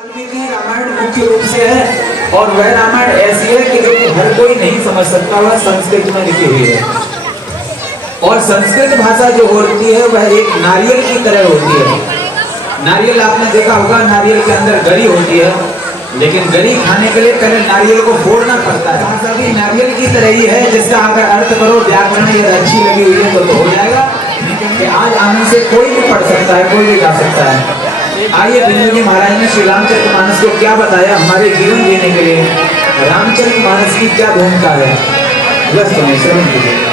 वाल्मीकि रामायण मुख्य रूप से है और वह रामायण ऐसी है कि जो हर कोई नहीं समझ सकता, वह संस्कृत में लिखी हुई है। और संस्कृत भाषा जो होती है वह एक नारियल की तरह होती है। नारियल आपने देखा होगा, नारियल के अंदर गरी होती है, लेकिन गरी खाने के लिए पहले नारियल को फोड़ना पड़ता है। भाषा भी नारियल की तरह ही है, जिसका अगर अर्थ करो व्याकरण यदि अच्छी लगी हुई है तो हो जाएगा। कि आज आने से कोई भी पढ़ सकता है, कोई भी गा सकता है। आइए बिंदु जी महाराज ने श्री रामचरितमानस को क्या बताया हमारे जीवन जीने के लिए, रामचरितमानस की क्या भूमिका है, बस सुनिए, श्रवण कीजिए।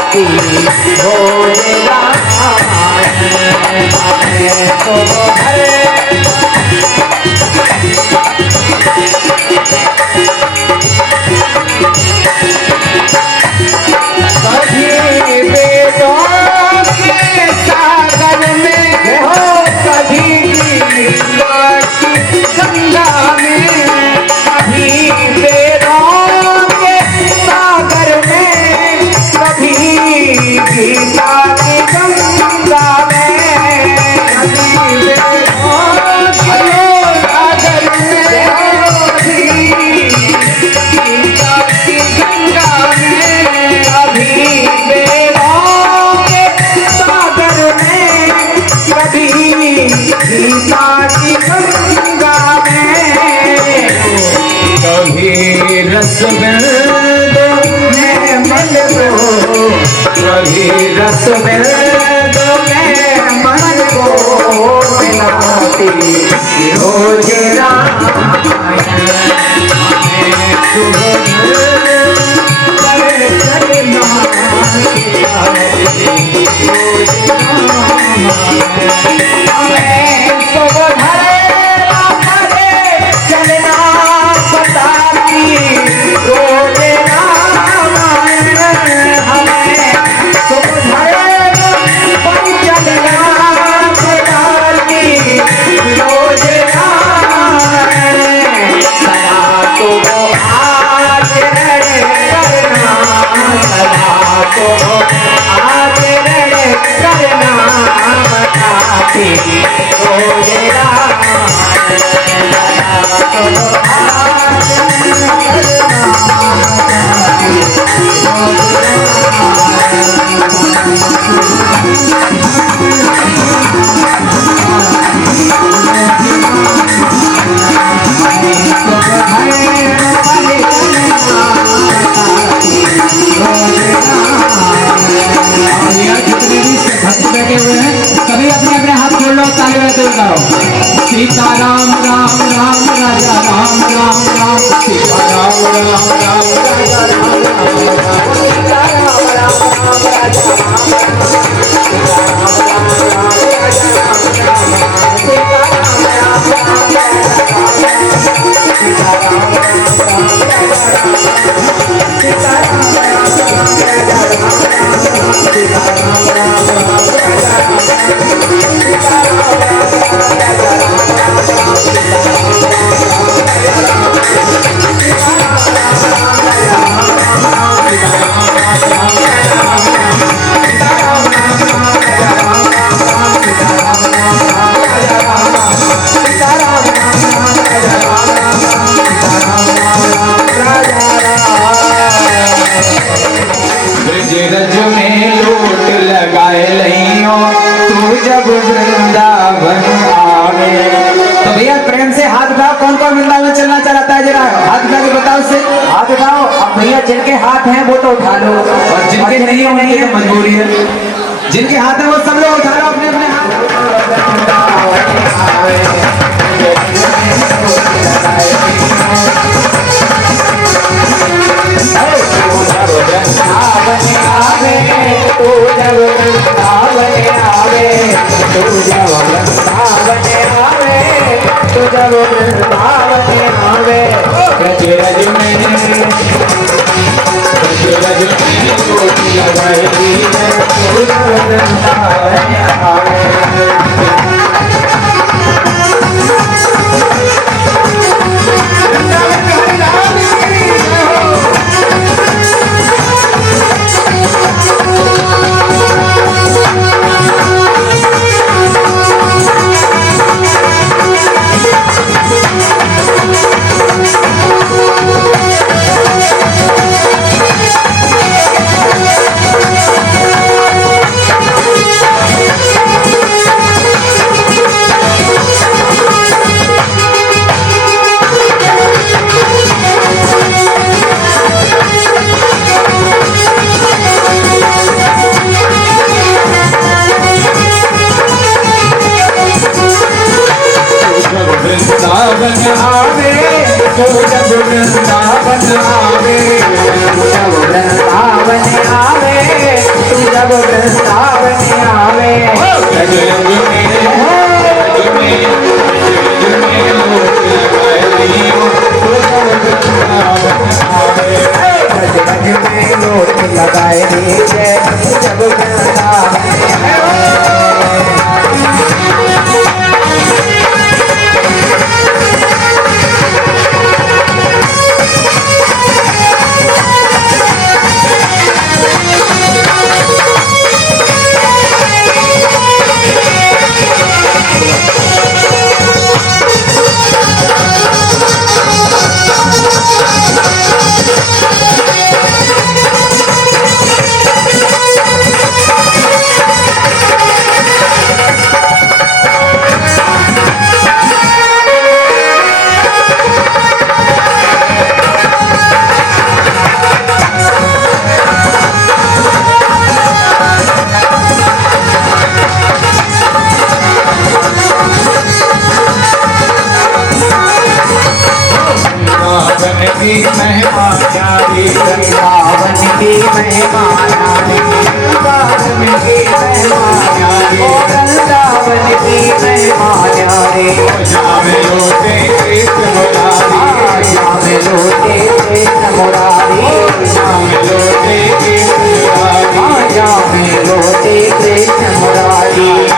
बताती हो रस में मन को मिलाती रोज सीता राम राम राम राजा राम राम राम सीता राम राम राम राजा राम राम सीता राम राम राम राजा जिनके हाथ हैं वो तो उठा लो और जिनके नहीं होंगे तो मजबूरी है। जिनके हाथ हैं वो सब लोग उठा लो अपने अपने हाथ। वृंदावन आवे तू जब वृंदावन आवे रज रज में लोट लगाए नीचे जब वृंदावन महिमा प्यारी वृंदावन की महिमा प्यारी वृंदावन की महिमा प्यारी वृंदावन की महिमा प्यारी जावे लोटे कृष्ण मुरारी जावे लोटे कृष्ण मुरारी जावे लोटे कृष्ण मुरारी जावे लोटे कृष्ण मुरारी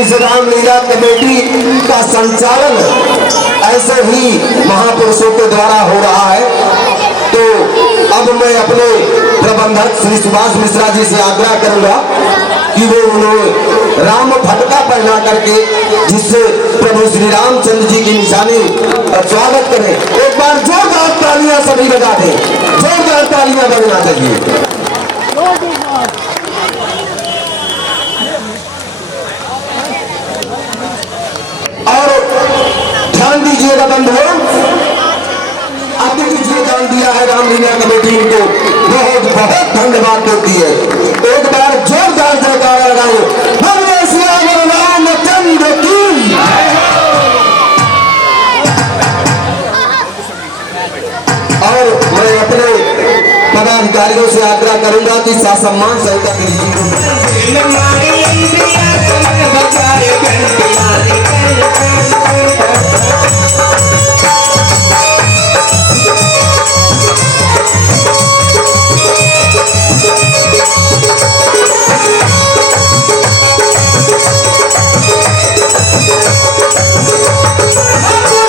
इस रामलीला कमेटी का संचालन ऐसे ही महापुरुषों के द्वारा हो रहा है। तो अब मैं अपने प्रबंधक श्री सुभाष मिश्रा जी से आग्रह करूंगा कि वो उन्होंने राम फटका पहना करके जिससे प्रभु श्री रामचंद्र जी की निशानी स्वागत करें। एक बार जोरदार तालियां सभी बजा दें, जोरदार तालियां बजना चाहिए। और ध्यान दीजिएगा बंधुओं, आपने जो दान दिया है रामलीला कमेटी को बहुत बहुत धन्यवाद देती है। एक बार जोरदार जयकारा लगाओ, बोलो श्री रामचंद्र की। और मैं अपने पदाधिकारियों से आग्रह करूंगा कि सम्मान सहित Hey!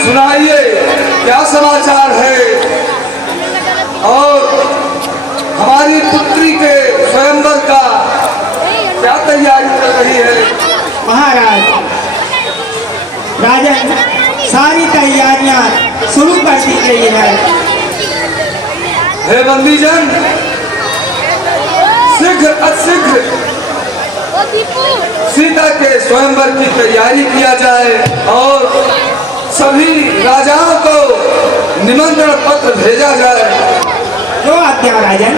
सुनाइए क्या समाचार है और हमारी पुत्री के स्वयंवर का क्या तैयारी चल रही है? महाराज, राजन सारी तैयारियां शुरू कर दी गई है। हे बंदीजन, शीघ्र अशीघ्र सीता के स्वयंवर की तैयारी किया जाए और सभी राजाओं को निमंत्रण पत्र भेजा जाए। जो आज्ञा राजन।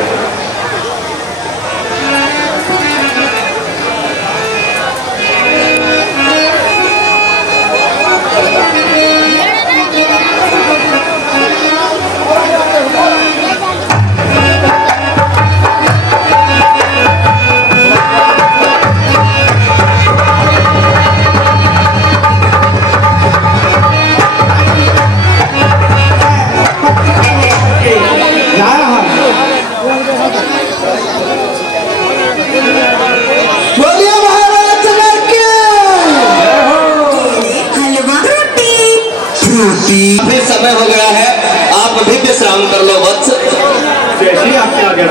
फिर समय हो गया है, आप भी विश्राम कर लो वत्स।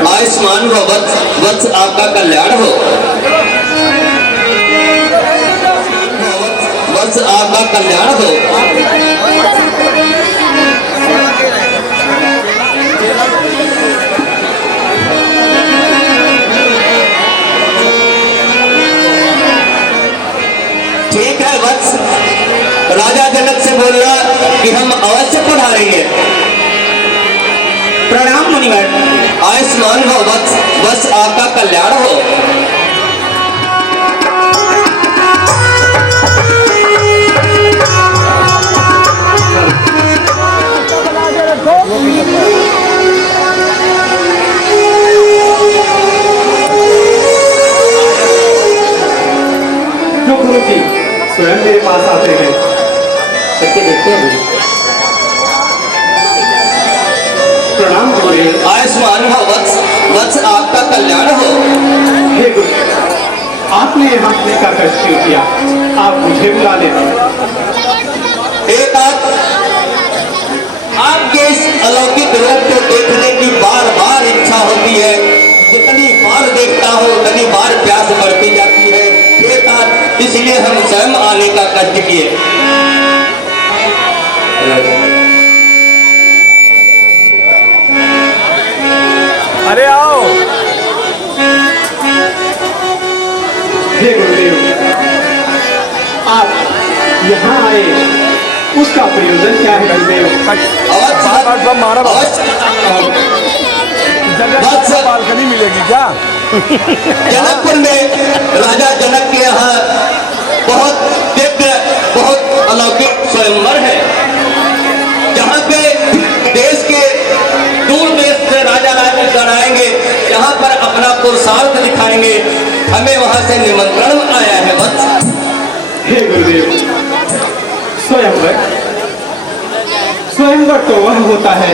आयुष्मान हो वत्स, वत्स आपका कल्याण हो। वत्स आपका कल्याण हो। ठीक है वत्स, राजा जनक से बोलना कि हम अवश्य पधारेंगे। प्रणाम मुनिवर। आयुष्मान हो वत्स, बस आपका कल्याण हो। जो गुरु जी स्वयं मेरे पास आते हैं, देखते हैं। प्रणाम गुरुदेव। आयुष्मान हो वत्स, वत्स आपका कल्याण हो। हे गुरु, आपने यहाँ का कष्ट क्यों किया? आप मुझे बुला लेते। एक आपके इस अलौकिक रूप को देखने की बार बार इच्छा होती है। जितनी बार देखता हो उतनी बार प्यास बढ़ती जाती है। एक इसलिए हम स्वयं आने का कष्ट किए। अरे आओ। हे गुरुदेव, आप यहाँ आए, उसका प्रयोजन क्या है गुरुदेव? बालकनी मिलेगी क्या? जनकपुर में राजा जनक के यहाँ बहुत दिव्य, बहुत अलौकिक स्वयंवर है, जहाँ पे देश के दूर देश से राजा राजगण आएंगे, जहाँ पर अपना पुरुषार्थ दिखाएंगे। हमें वहाँ से निमंत्रण आया है वत्स। हे गुरुदेव, स्वयंवर, स्वयंवर तो वह होता है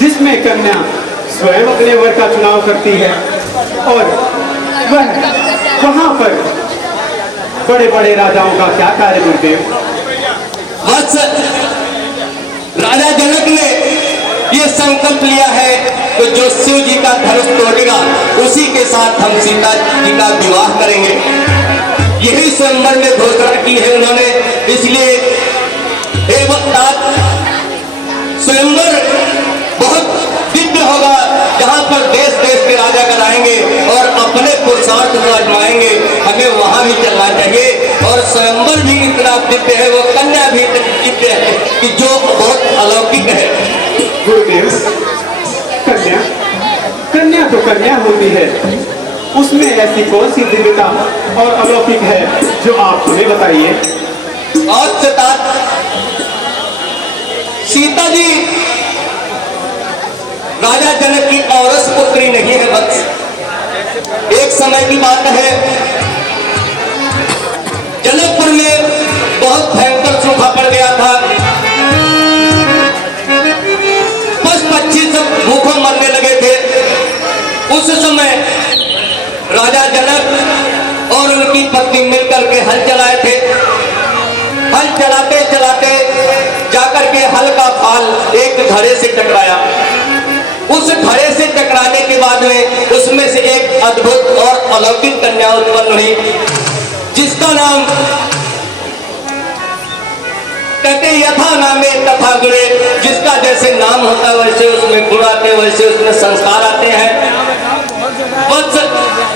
जिसमें कन्या स्वयं अपने वर का चुनाव करती है। और वहां पर बड़े बड़े राजाओं का क्या कार्य गुरुदेव? वत्स, राजा जनक ने ये संकल्प लिया है कि जो शिव जी का धनुष तोड़ेगा उसी के साथ हम सीता जी का विवाह करेंगे। यही स्वयंवर में घोषणा की है उन्होंने। इसलिए एक वक्त स्वयंवर बहुत दिव्य होगा, जहां पर देश देश के राजा कराएंगे और अपने पुरुषार्थ को आजमाएंगे। हमें वहां भी चलना चाहिए। और स्वयंवर भी इतना दिव्य है, वो कन्या भी दिव्य है कि जो बहुत अलौकिक है। गुरुदेव, कन्या कन्या तो कन्या होती है, उसमें ऐसी कौन सी दिव्यता और अलौकिक है जो आप हमें बताइए। और सीता जी राजा जनक की औरस पुत्री नहीं है। बस एक समय की बात है, जनकपुर में बहुत भयंकर सूखा पड़ गया था। पशु पक्षी सब भूखों मरने लगे थे। उस समय राजा जनक और उनकी पत्नी मिलकर के हल चलाए थे। हल चलाते चलाते जाकर के हल का फाल एक घड़े से टकराया। उस घड़े से टकराने के बाद में उसमें से एक अद्भुत और अलौकिक कन्या उत्पन्न हुई, जिसका नाम कहते यथा नामे तथा गुणे। जिसका जैसे नाम होता है वैसे उसमें गुण आते, वैसे उसमें संस्कार आते हैं। बस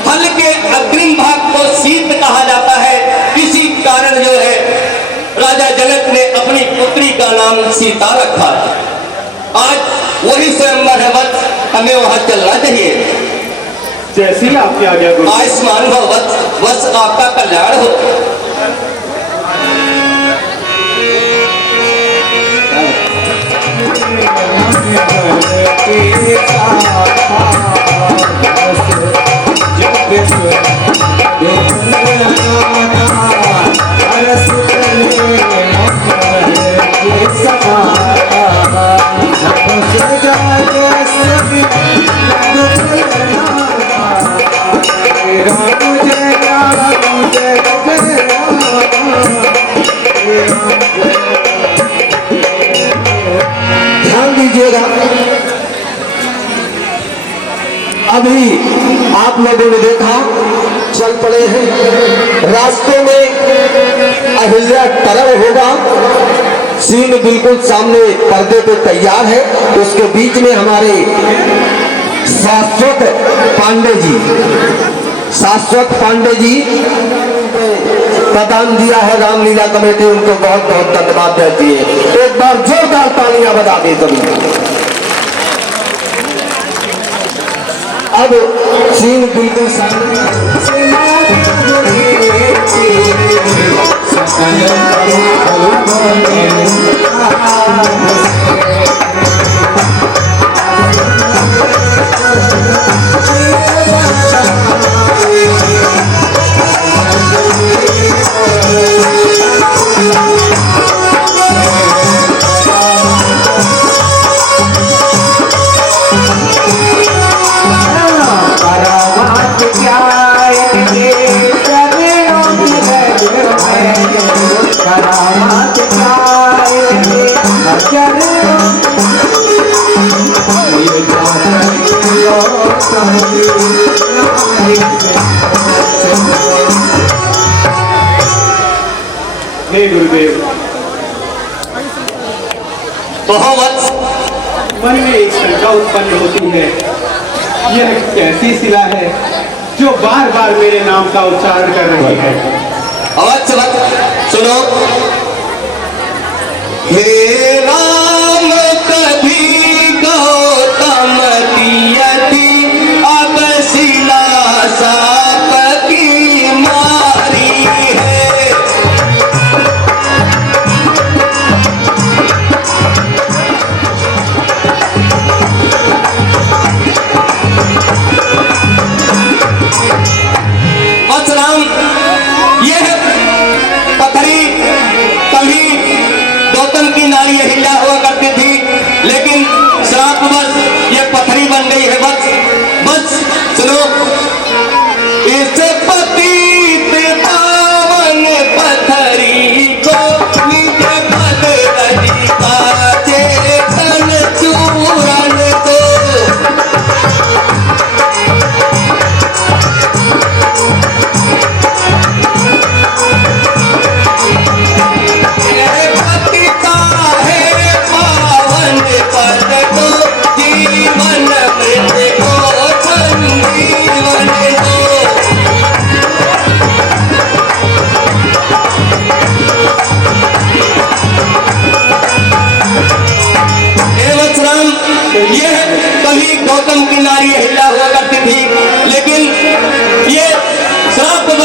फल के अग्रिम भाग को शीत कहा जाता है। इसी कारण जो है राजा जनक ने अपनी पुत्री का नाम सीता रखा। आज वही स्वयंवर है, बस हमें वहां चलना चाहिए। जैसी आपकी आज्ञा गुरु। आयुष्मान भव, बस आपका कल्याण हो। ध्यान दीजिएगा, अभी आप लोगों ने देखा चल पड़े हैं रास्ते में अहिल्या तरल होगा। सीन बिल्कुल सामने पर्दे पे तैयार है। उसके बीच में हमारे शाश्वत पांडे जी प्रदान दिया है रामलीला कमेटी, उनको बहुत बहुत धन्यवाद देती है। एक बार जोरदार तालियां बजा दे सभी। अब सीन बिल्कुल हे गुरुदेव, बहुत मन में एक शंका उत्पन्न होती है, यह कैसी शिला है जो बार बार मेरे नाम का उच्चारण कर रही है। अवश्य सुनो। हे राम कभी गौतम की अब शिला साप की मारी है। परशुराम, यह पथरी कभी गौतम की नारी अहिल्या हुआ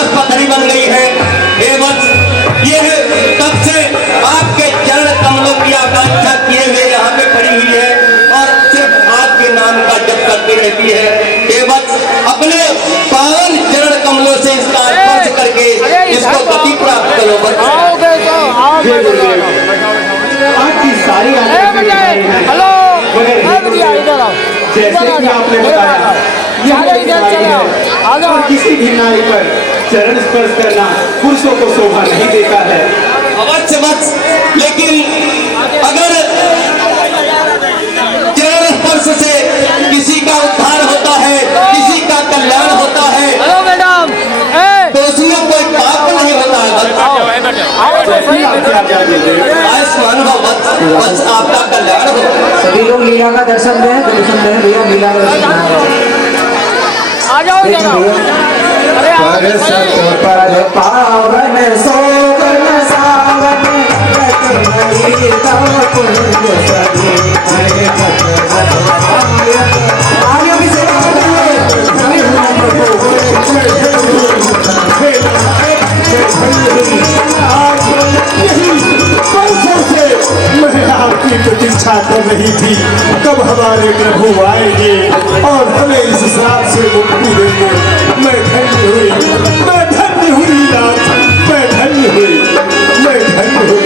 बस पथरी बन गई है। हे वत्स, ये तब से आपके चरण कमलों की आकांक्षा किए हुए यहाँ पे खड़ी हुई है और सिर्फ आपके नाम का जप करती रहती है। हे वत्स, अपने पावन चरण कमलों से इसका स्पर्श करके इसको गति प्राप्त करो वत्स। हे गुरुदेव, आपकी सारी आज्ञा मगर जैसे कि आपने बताया, यह एक नारी है और किसी भी नारी पर चरण स्पर्श करना पुरुषों को शोभा नहीं देता है। अवश्य वत्स, लेकिन अगर चरण स्पर्श से किसी का उद्धार होता है, किसी का कल्याण होता है, तो उसमें कोई पाप नहीं होता है वत्स। आयुष्मान भव वत्स, वत्स आपका कल्याण हो। सभी लोग लीला का दर्शन दें भैया, लीला का दर्शन आ जाओ जरा। अरे पर पावन सोवन सावन मैं आपकी प्रतीक्षा कर रही थी कब हमारे प्रभु आएंगे और हमें इस श्राप से मुक्ति देंगे। मैं धन्य हुई, मैं धन्य हुई नाथ, मैं धन्य हुई, मैं धन्य हुई।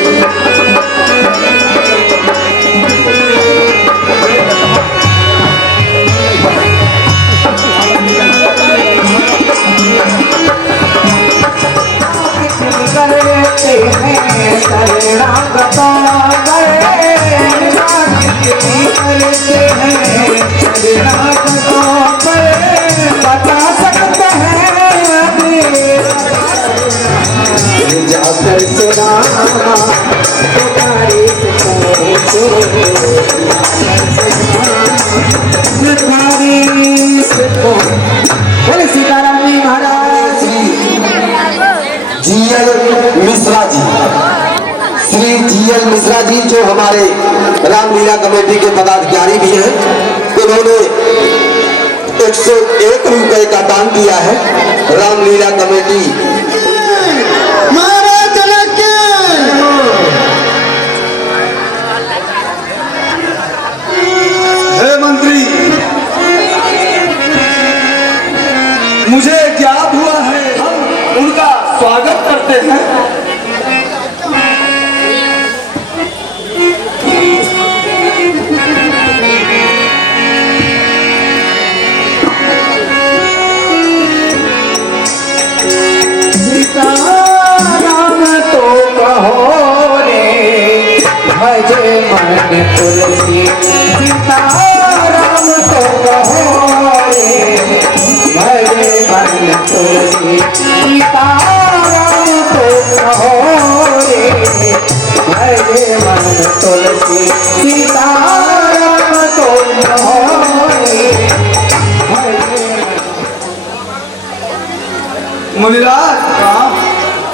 बता सकते हैं जाकर सुना बोले सीताराम जी महाराज। जीएल मिश्रा जी, श्री जीएल मिश्रा जी जो हमारे रामलीला कमेटी के पदाधिकारी भी हैं, उन्होंने 101 रुपए का दान दिया है रामलीला कमेटी। हे मंत्री, मुझे ज्ञात हुआ है, हम उनका स्वागत करते हैं। सीताराम तो कहो रे भजे मन तुलसी, सीताराम तो कहो रे भजे मन तुलसी, सीताराम तो कहो रे भजे मन तुलसी, सीताराम तो कहो रे भजे। मुनिराज,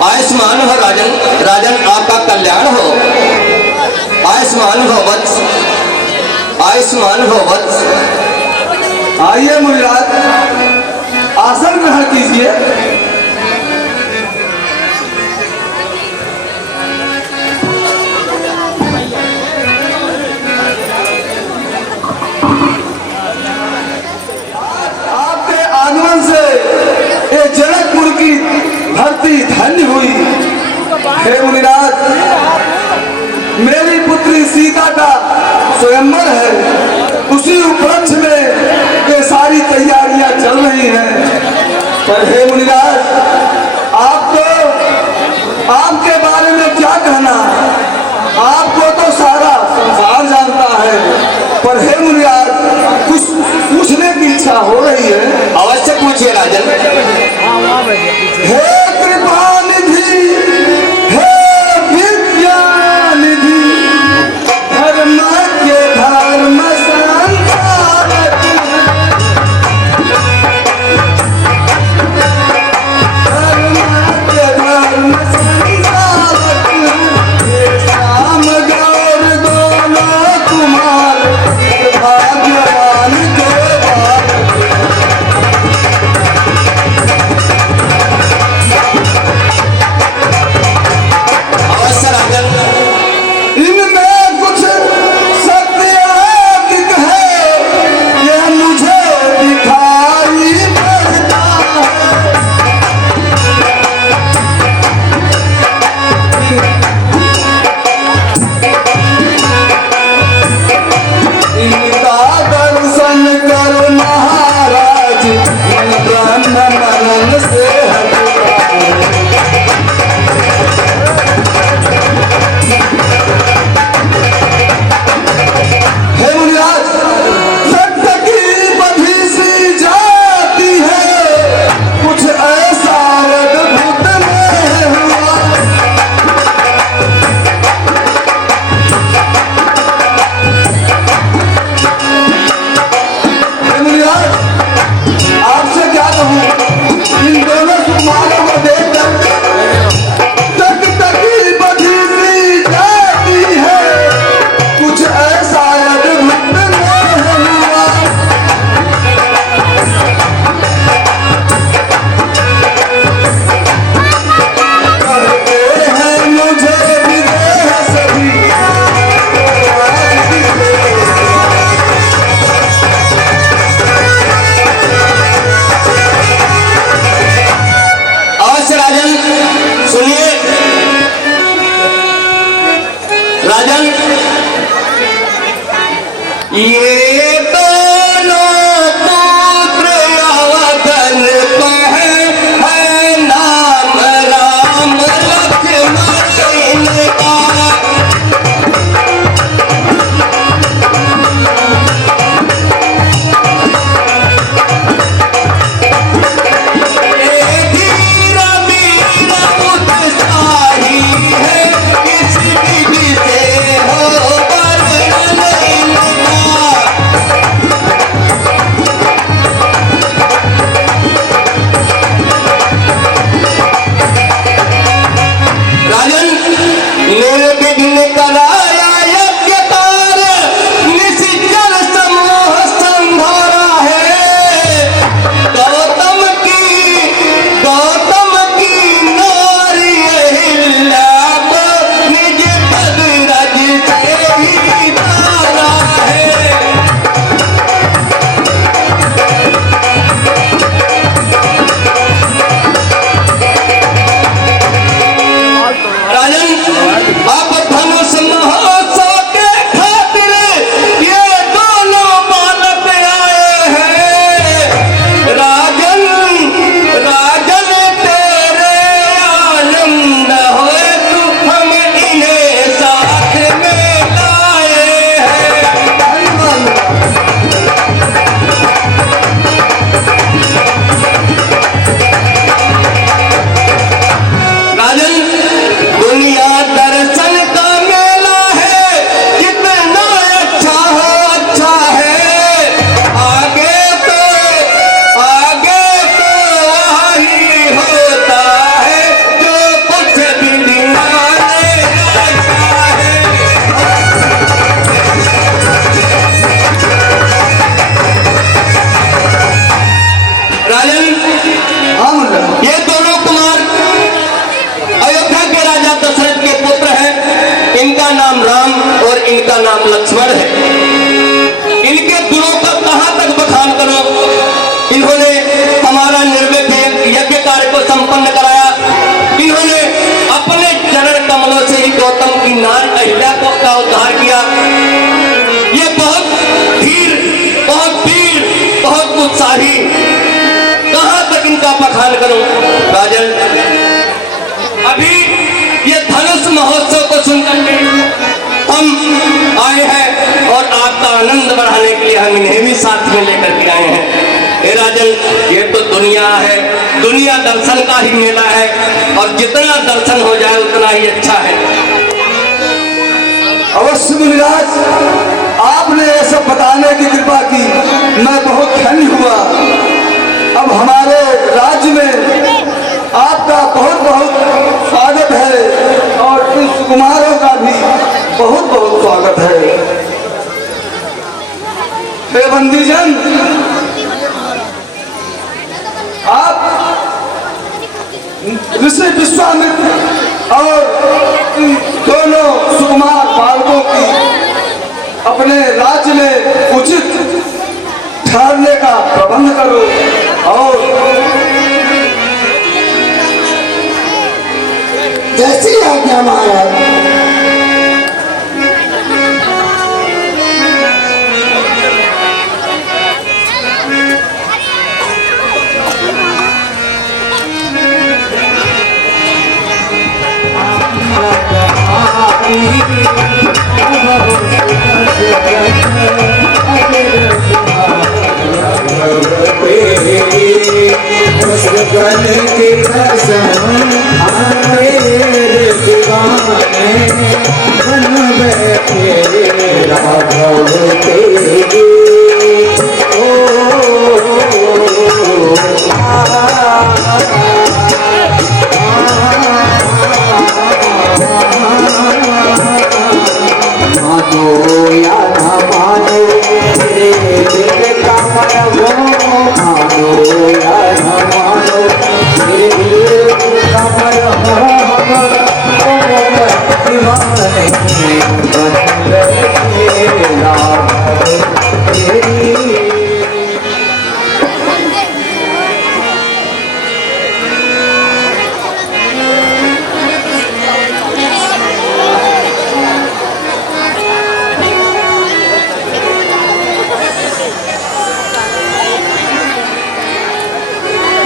आयुष्मान हो राजन, राजन आपका कल्याण हो। आयुष्मान हो वत्स, आयुष्मान हो वत्स। आइए मुनिराज, आसन ग्रहण कीजिए। आपके आगमन से ये जनकपुर की धरती धन्य हुई। हे मुनिराज, मेरी पुत्री सीता का स्वयंवर है, उसी उपलक्ष्य में ये सारी तैयारियां चल रही हैं। पर हे मुनिराज, आपके बारे में क्या कहना, आपको तो सारा संसार जानता है। पर हे मुनिराज, कुछ पूछने की इच्छा हो रही है। अवश्य पूछिए राजन। हे कृपा निधि, हे विद्या निधि, धर्म के धर्म संस्थापक, धर्म के धर्म संस्थापक, हे श्याम गौर दोनों कुमार, भाग्यवान के बालक। हाँ मुल्ला। ये दोनों कुमार अयोध्या के राजा दशरथ के पुत्र हैं। इनका नाम राम और इनका नाम लक्ष्मण है। इनके गुणों का कहां तक बखान करो। इन्होंने हमारा निर्विघ्न यज्ञ कार्य को संपन्न कराया। इन्होंने अपने चरण कमलों से ही गौतम की नारी अहिल्या का उद्धार किया। ये बहुत धीर, बहुत वीर, बहुत उत्साही, कहां तक इनका बखान करूं। राजन, अभी ये धनुष महोत्सव को सुनकर के हम आए हैं और आपका आनंद बढ़ाने के लिए हम इन्हें भी साथ में लेकर के आए हैं। हे राजन, ये तो दुनिया है, दुनिया दर्शन का ही मेला है और जितना दर्शन हो जाए उतना ही अच्छा है। अवश्य मुनिराज, आपने ये सब बताने की कृपा की, मैं बहुत धन्य हुआ। अब हमारे राज्य में आपका बहुत बहुत स्वागत है और इन सुकुमारों का भी बहुत बहुत स्वागत है। हे बंदीजन, आप ऋषि विश्वामित्र और इन दोनों सुकुमार बालकों की अपने राज्य में उचित ठहरने का प्रबंध करो और जैसी आज्ञा महाराज। के दर्शन आए रे दीवाने, बन बैठे राघव तेरे। मानो या ना मानो तेरे दिल का मन वो, मानो या ना मानो तेरे दिल का मन दीवाने, बन बैठे राघव तेरी।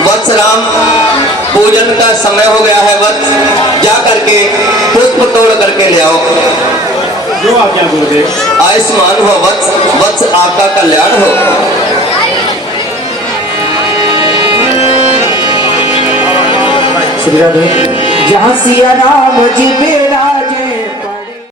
वत्स राम, पूजन का समय हो गया है। वत्स, जा करके पुष्प तोड़ करके ले आओ। जो आज्ञा गुरुदेव। आयुष्मान हो वत्स, वत्स आपका कल्याण हो। जहाँ सिया राम जी बेरा